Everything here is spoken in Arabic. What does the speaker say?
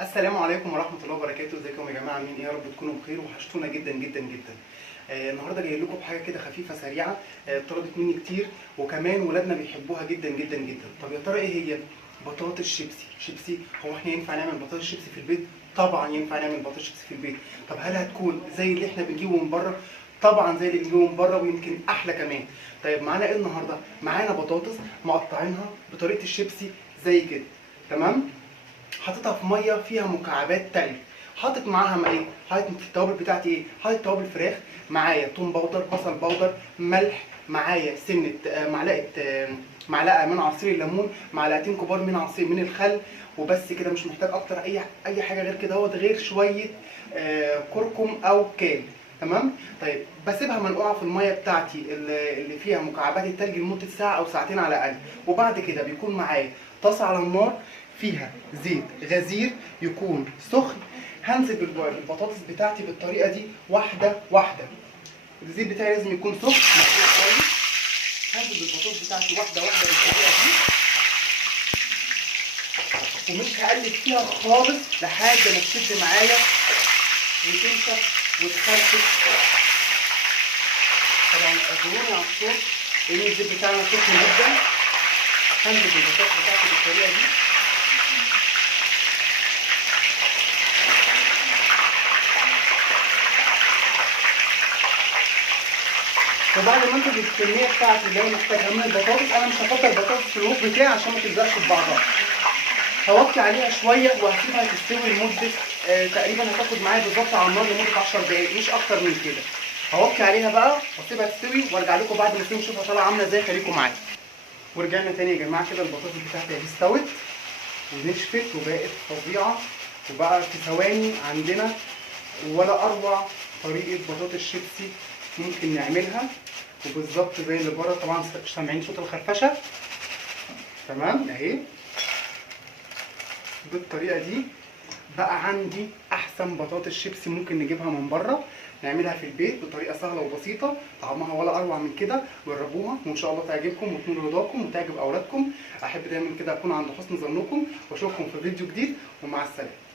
السلام عليكم ورحمة الله وبركاته. ازيكم يا جماعة؟ عاملين ايه؟ يا رب تكونوا بخير. وحشتونا جدا جدا جدا. النهارده جاي لكم بحاجة كده خفيفة سريعة، طلبت مني كتير وكمان ولادنا بيحبوها جدا جدا جدا. طب يا ترى ايه هي؟ بطاطس شيبسي. هو احنا ينفع نعمل بطاطس شيبسي في البيت؟ طبعا ينفع نعمل بطاطس شيبسي في البيت. طب هل هتكون زي اللي احنا بنجيبه من بره؟ طبعا زي اللي بنجيبه من بره ويمكن احلى كمان. طيب معانا ايه النهارده؟ معانا بطاطس مقطعينها بطريقة الشيبسي زي كده، تمام؟ حاططها في ميه فيها مكعبات تلج. حاطط معاها ايه؟ حاطط التوابل بتاعتي ايه؟ حاطط توابل فراخ، معايا توم باودر، بصل باودر، ملح، معايا سنه معلقه من عصير الليمون، معلقتين كبار من من الخل، وبس كده. مش محتاج اكتر اي حاجه غير كده، غير شويه كركم او كال. تمام. طيب بسيبها منقوعه في الميه بتاعتي اللي فيها مكعبات التلج لمده ساعه او ساعتين على الاقل. وبعد كده بيكون معايا طاسه على النار فيها زيت غزير يكون سخن. هنزل بالبطاطس بتاعتي بالطريقه دي واحده واحده. الزيت بتاعي لازم يكون سخن مقفول كويس. هنزل بالبطاطس بتاعتي واحده واحده بالطريقه دي، ومش هقلب فيها خالص لحد ما تشد معايا وتنشف وتخرفش. طبعا اعذروني على الصوت لان الزيت بتاعنا سخن جدا. هنزل بالبطاطس بتاعتي بالطريقه دي. وبعد ما انتج الكميه بتاعتي اللي انا محتاجها من البطاطس، انا مش هحط البطاطس في الوك بتاعي عشان ما تلزقش في بعضها. هوطي عليها شويه وهسيبها تستوي لمده تقريبا هتاخد معايا بالظبط على النار لمده 10 دقائق، مش اكتر من كده. هوطي عليها بقى واسيبها تستوي وارجع لكم بعد ما تستوي نشوفها طالعه عامله ازاي. خليكم معايا. ورجعنا تاني يا جماعه كده. البطاطس بتاعتي اهي استوت ونشفت وبقت فظيعه، وبقى في ثواني عندنا ولا اروع طريقه بطاطس شيبسي ممكن نعملها، وبالظبط زي اللي بره. طبعا سامعين صوت الخرفشه؟ تمام اهي. بالطريقه دي بقى عندي احسن بطاطس شيبسي ممكن نجيبها من بره نعملها في البيت بطريقه سهله وبسيطه. طعمها ولا اروع من كده. جربوها وان شاء الله تعجبكم وتكون رضاكم وتعجب اولادكم. احب دايما كده اكون عند حسن ظنكم، واشوفكم في فيديو جديد، ومع السلامه.